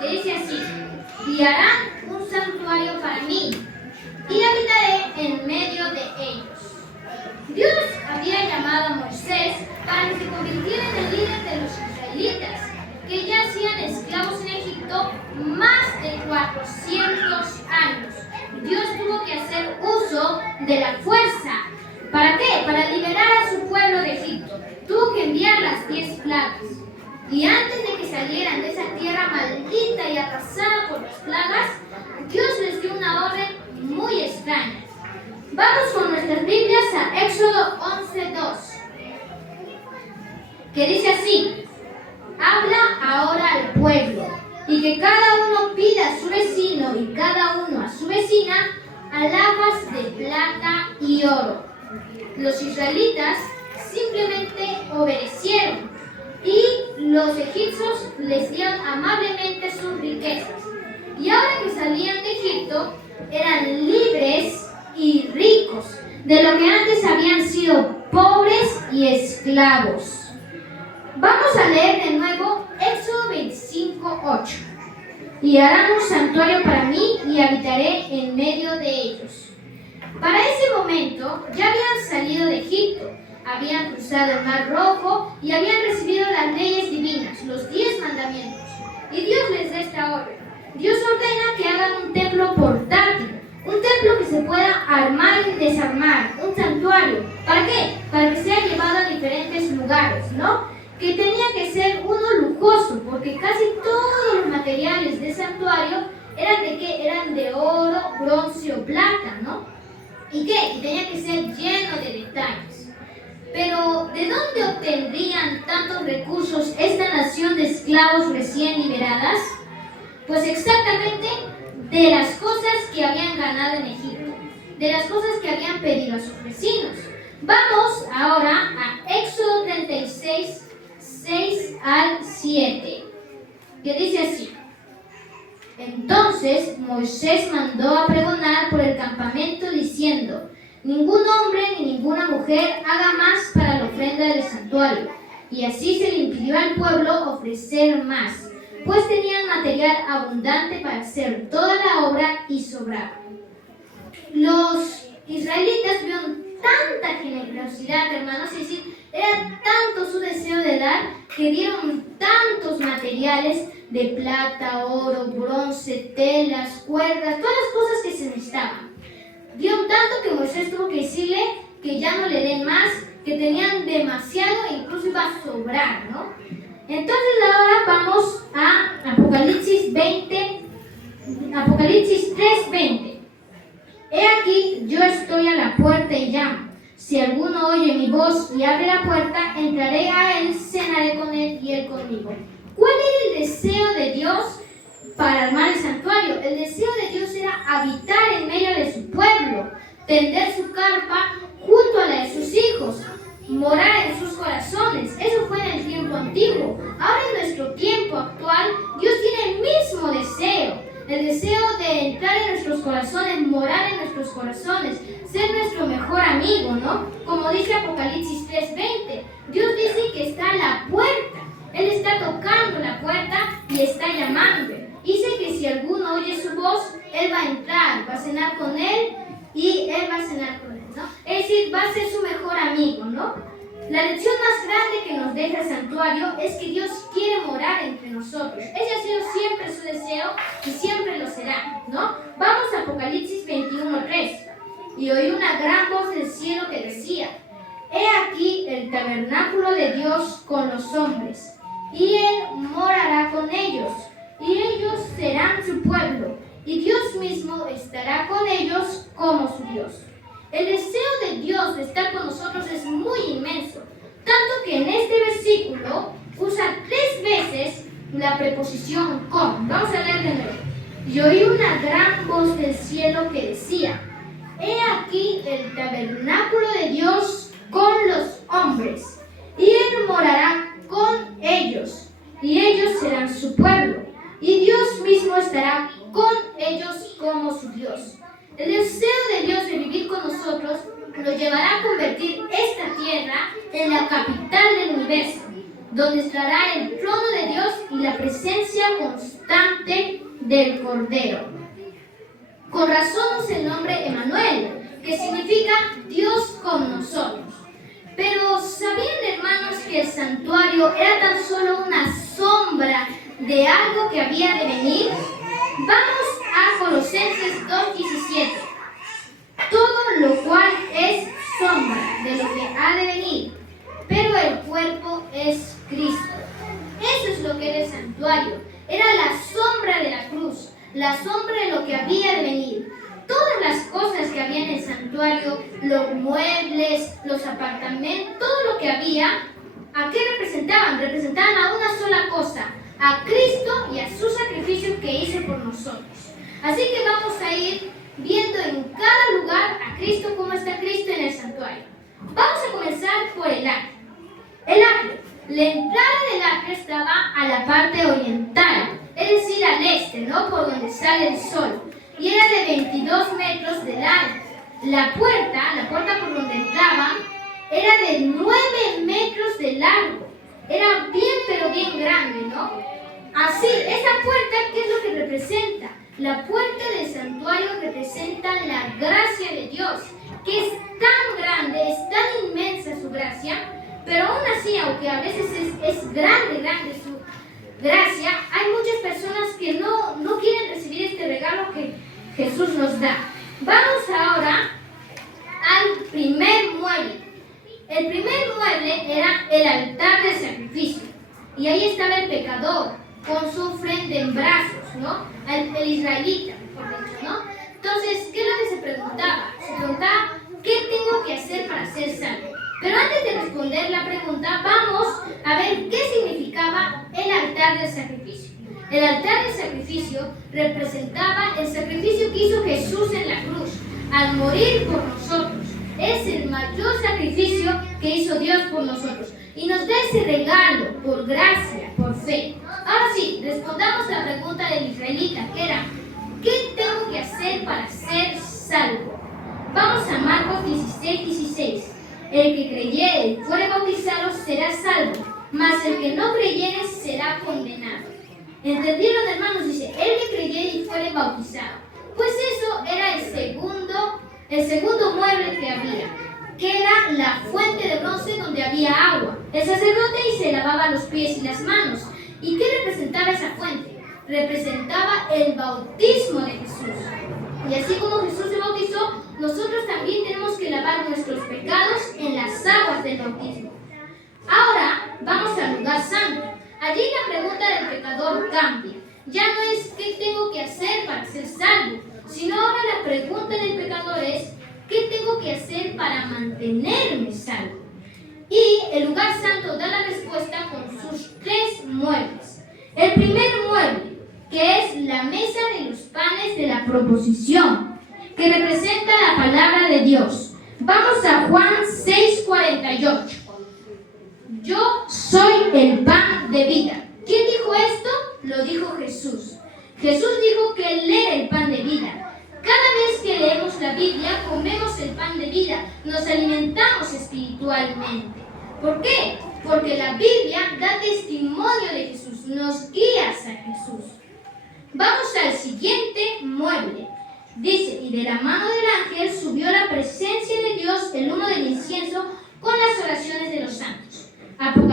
que dice así: y harán un santuario para mí, y habitaré en medio de ellos. Dios había llamado a Moisés para que se convirtiera en el líder de los israelitas, que ya hacían esclavos en Egipto más de 400 años. Dios tuvo que hacer uso de la fuerza. ¿Para qué? Para liberar a su pueblo de Egipto. Tuvo que enviar las 10 plagas. Y antes de que salieran de esa tierra maldita y arrasada por las plagas, Dios les dio una orden muy extraña. Vamos con nuestras Biblias a Éxodo 11:2, que dice así: habla ahora al pueblo, y que cada uno pida a su vecino y cada uno a su vecina alhajas de plata y oro. Los israelitas simplemente obedecieron, y los egipcios les dieron amablemente sus riquezas. Y ahora que salían de Egipto, eran libres y ricos, de lo que antes habían sido pobres y esclavos. Vamos a leer de nuevo Éxodo 25:8. Y harán un santuario para mí y habitaré en medio de ellos. Para ese momento ya habían salido de Egipto, habían cruzado el Mar Rojo y habían recibido las leyes divinas, los 10 mandamientos. Y Dios les da esta orden. Dios ordena que hagan un templo portátil, un templo que se pueda armar y desarmar, un santuario. ¿Para qué? Para que sea llevado a diferentes lugares, ¿no? Que tenía que ser uno lujoso, porque casi todos los materiales del santuario eran de ¿qué? Eran de oro, bronce o plata, ¿no? ¿Y qué? Y tenía que ser lleno de detalles. Pero, ¿de dónde obtendrían tantos recursos esta nación de esclavos recién liberadas? Pues exactamente de las cosas que habían ganado en Egipto, de las cosas que habían pedido a sus vecinos. Vamos ahora a Éxodo 36, 6 al 7, que dice así: entonces Moisés mandó a pregonar por el campamento diciendo: ningún hombre ni ninguna mujer haga más para la ofrenda del santuario. Y así se le impidió al pueblo ofrecer más, pues tenían material abundante para hacer toda la obra y sobraba. Los israelitas vieron tanta generosidad, hermanos, es decir, era tanto su deseo de dar que dieron tantos materiales de plata, oro, bronce, telas, cuerdas, todas las cosas que se necesitaban. Dieron tanto que Moisés tuvo que decirle que ya no le den más, que tenían demasiado e incluso iba a sobrar, ¿no? Entonces ahora vamos a Apocalipsis 3:20. He aquí, yo estoy a la puerta y llamo. Si alguno oye mi voz y abre la puerta, entraré a él, cenaré con él y él conmigo. ¿Cuál era el deseo de Dios para armar el santuario? El deseo de Dios era habitar en medio de su pueblo, tender su carpa junto a la de sus hijos, morar en sus corazones. Eso fue en el tiempo antiguo. Ahora en nuestro tiempo actual, Dios tiene el mismo deseo. El deseo de entrar en nuestros corazones, morar en nuestros corazones, ser nuestro mejor amigo, ¿no? Como dice Apocalipsis 3:20, Dios dice que está a la puerta. Él está tocando la puerta y está llamando. Dice que si alguno oye su voz, Él va a entrar, va a cenar con Él y Él va a cenar con Él, ¿no? Es decir, va a ser su mejor amigo, ¿no? La lección más grande que nos deja el santuario es que Dios quiere morar entre nosotros. Ese ha sido siempre su deseo y siempre lo será, ¿no? Vamos a Apocalipsis 21:3. Y oí una gran voz del cielo que decía: He aquí el tabernáculo de Dios con los hombres, y Él morará con ellos, y ellos serán su pueblo, y Dios mismo estará con ellos como su Dios. El deseo de Dios de estar con nosotros es muy inmenso, tanto que en este versículo usa 3 veces la preposición con. Vamos a leer de nuevo. Y oí una gran voz del cielo que decía: He aquí el tabernáculo de Dios con los hombres, y Él morará con ellos, y ellos serán su pueblo, y Dios mismo estará con ellos como su Dios. El deseo de Dios de vivir con nosotros nos llevará a convertir esta tierra en la capital del universo, donde estará el trono de Dios y la presencia constante del Cordero. Con razón usa el nombre Emmanuel, que significa Dios con nosotros. Pero ¿sabían, hermanos, que el santuario era tan solo una sombra de algo que había de venir? Vamos a Colosenses 2:17. Todo lo cual es sombra de lo que ha de venir, pero el cuerpo es Cristo. Eso es lo que era el santuario. Era la sombra de la cruz, la sombra de lo que había de venir. Todas las cosas que había en el santuario, los muebles, los apartamentos, todo lo que había, ¿a qué representaban? Representaban a una sola cosa: a Cristo y a su sacrificio que hizo por nosotros. Así que vamos a ir viendo en cada lugar a Cristo, cómo está Cristo en el santuario. Vamos a comenzar por el atrio. El atrio. La entrada del atrio estaba a la parte oriental, es decir, al este, ¿no? Por donde sale el sol. Y era de 22 metros de largo. La puerta por donde entraban, era de 9 metros de largo. Era bien, pero bien grande, ¿no? Así, esa puerta, ¿qué es lo que representa? La puerta del santuario representa la gracia de Dios, que es tan grande, es tan inmensa su gracia, pero aún así, aunque a veces es grande su gracia, hay muchas personas que no quieren recibir este regalo que Jesús nos da. Vamos ahora al primer mueble. El primer mueble era el altar del sacrificio, y ahí estaba el pecador con su ofrenda en brazos, ¿no? El israelita, mejor dicho, ¿no? Entonces, ¿qué es lo que se preguntaba? Se preguntaba: ¿qué tengo que hacer para ser salvo? Pero antes de responder la pregunta, vamos a ver qué significaba el altar del sacrificio. El altar del sacrificio representaba el sacrificio que hizo Jesús en la cruz, al morir por nosotros. Es el mayor sacrificio que hizo Dios por nosotros, y nos da ese regalo por gracia, por fe. Ahora sí, respondamos la pregunta del israelita, que era: ¿qué tengo que hacer para ser salvo? Vamos a Marcos 16:16. El que creyere y fuere bautizado será salvo, mas el que no creyere será condenado. ¿Entendieron, hermanos? Dice: el que creyere y fuere bautizado. Pues eso era el segundo mueble que había, que era la fuente de bronce donde había agua. El sacerdote y se lavaba los pies y las manos. ¿Y qué representaba esa fuente? Representaba el bautismo de Jesús. Y así como Jesús se bautizó, nosotros también tenemos que lavar nuestros pecados en las aguas del bautismo. Ahora vamos al lugar santo. Allí la pregunta del pecador cambia. Ya no es ¿qué tengo que hacer para ser salvo?, sino ahora la pregunta del pecador es ¿qué tengo que hacer para mantenerme salvo? Y el lugar santo da la respuesta con sus 3 muebles. El primer mueble, que es la mesa de los panes de la proposición, que representa la palabra de Dios. Vamos a Juan 6:48. Yo soy el pan de vida. ¿Quién dijo esto? Lo dijo Jesús. Jesús dijo que Él era el pan de vida. Cada vez que leemos la Biblia, comemos el pan de vida, nos alimentamos espiritualmente. ¿Por qué? Porque la Biblia da testimonio de Jesús, nos guía hacia Jesús. Vamos al siguiente mueble. Dice: y de la mano del ángel subió la presencia de Dios el humo del incienso con las oraciones de los santos.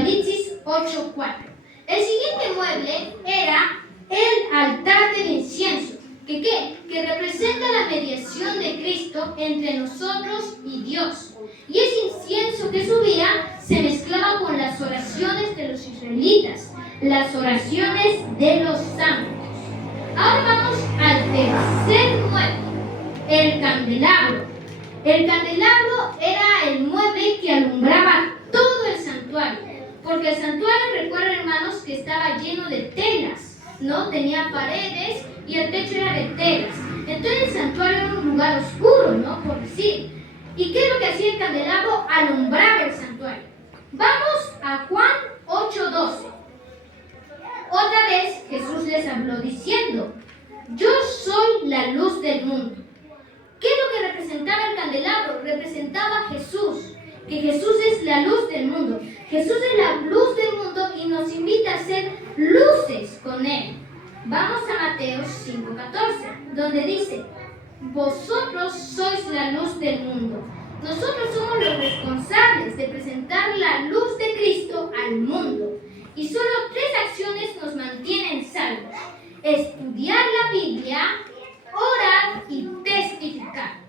Apocalipsis 8:4. El siguiente mueble era el altar del incienso, que representa la mediación de Cristo entre nosotros y Dios. Y ese incienso que subía se mezclaba con las oraciones de los israelitas, las oraciones de los santos. Ahora vamos al tercer mueble, el candelabro. El candelabro era el mueble que alumbraba todo el santuario, porque el santuario, recuerden hermanos, que estaba lleno de telas, ¿no? Tenía paredes y el techo era de telas. Entonces el santuario era un lugar oscuro, ¿no? Por decir. ¿Y qué es lo que hacía el candelabro? Alumbraba el santuario. Vamos a Juan 8:12. Otra vez Jesús les habló diciendo: yo soy la luz del mundo. ¿Qué es lo que representaba el candelabro? Representaba a Jesús, que Jesús es la luz del mundo. Jesús es la luz del mundo y nos invita a ser luces con Él. Vamos a Mateo 5:14, donde dice: vosotros sois la luz del mundo. Nosotros somos los responsables de presentar la luz de Cristo al mundo. Y solo 3 acciones nos mantienen salvos: estudiar la Biblia, orar y testificar.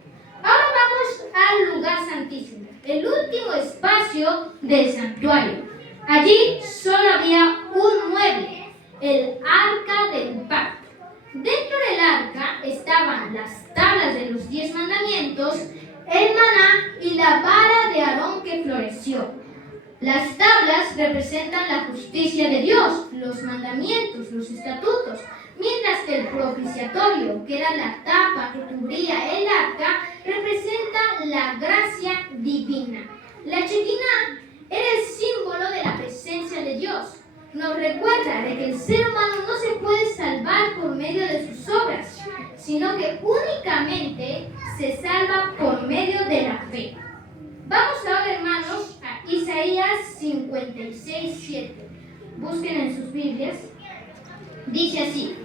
Ahora vamos al lugar santísimo, el último espacio del santuario. Allí solo había un mueble, el arca del pacto. Dentro del arca estaban las tablas de los 10 mandamientos, el maná y la vara de Aarón que floreció. Las tablas representan la justicia de Dios, los mandamientos, los estatutos, mientras que el propiciatorio, que era la tapa que cubría el arca, representa la gracia divina. La Shekinah era el símbolo de la presencia de Dios. Nos recuerda de que el ser humano no se puede salvar por medio de sus obras, sino que únicamente se salva por medio de la fe. Vamos ahora, hermanos, a Isaías 56:7. Busquen en sus Biblias. Dice así: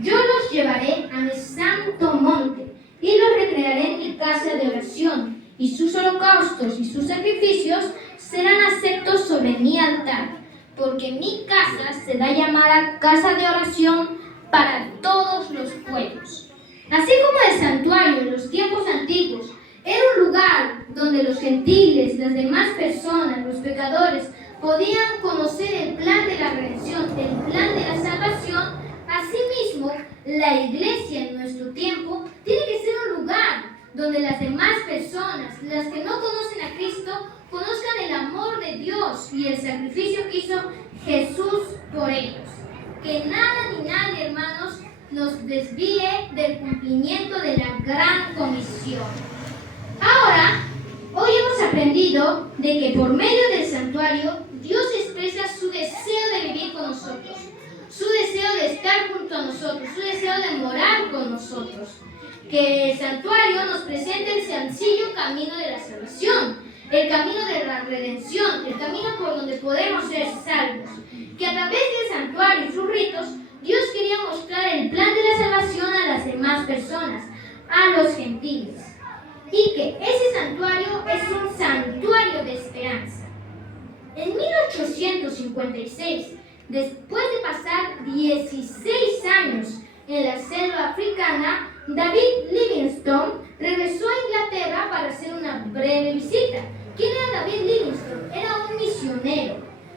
yo los llevaré a mi santo monte y los recrearé en mi casa de oración, y sus holocaustos y sus sacrificios serán aceptos sobre mi altar, porque mi casa será llamada casa de oración para todos los pueblos. Así como el santuario en los tiempos antiguos era un lugar donde los gentiles, las demás personas, los pecadores, podían conocer el plan de la redención, el plan de la salvación, asimismo, la iglesia en nuestro tiempo tiene que ser un lugar donde las demás personas, las que no conocen a Cristo, conozcan el amor de Dios y el sacrificio que hizo Jesús por ellos. Que nada ni nadie, hermanos, nos desvíe del cumplimiento de la gran comisión. Ahora, hoy hemos aprendido de que por medio del santuario, Dios expresa su deseo de vivir con nosotros, su deseo de estar junto a nosotros, su deseo de morar con nosotros. Que el santuario nos presenta el sencillo camino de la salvación, el camino de la redención, el camino por donde podemos ser salvos. Que a través del santuario y sus ritos, Dios quería mostrar el plan de la salvación a las demás personas, a los gentiles. Y que ese santuario es un santuario de esperanza. En 1856, después de pasar 16 años en la selva africana, David Livingstone regresó a Inglaterra para hacer una breve visita. ¿Quién era David Livingstone? Era un misionero.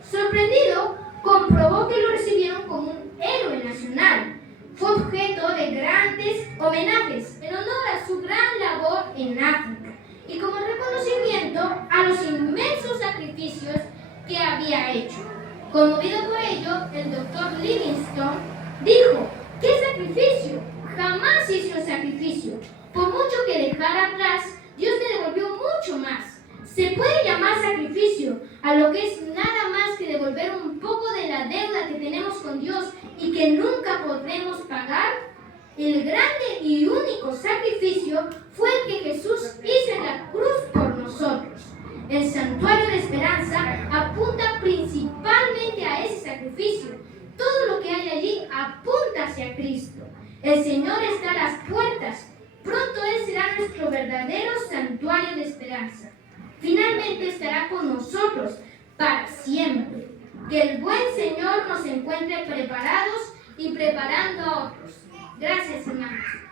Sorprendido, comprobó que lo recibieron como un héroe nacional. Fue objeto de grandes homenajes en honor a su gran labor en África y como reconocimiento a los inmensos sacrificios que había hecho. Conmovido por ello, el doctor Livingstone dijo: ¿qué sacrificio? Jamás hizo sacrificio. Por mucho que dejara atrás, Dios le devolvió mucho más. Se puede llamar sacrificio a lo que es nada más que devolver un poco de la deuda que tenemos con Dios y que nunca podremos pagar. El grande y único sacrificio fue el que Jesús hizo en la cruz por nosotros. El santuario de esperanza apunta principalmente a ese sacrificio. Todo lo que hay allí apunta hacia Cristo. El Señor está a las puertas. Pronto Él será nuestro verdadero santuario de esperanza. Finalmente estará con nosotros para siempre. Que el buen Señor nos encuentre preparados y preparando a otros. Gracias, hermanos.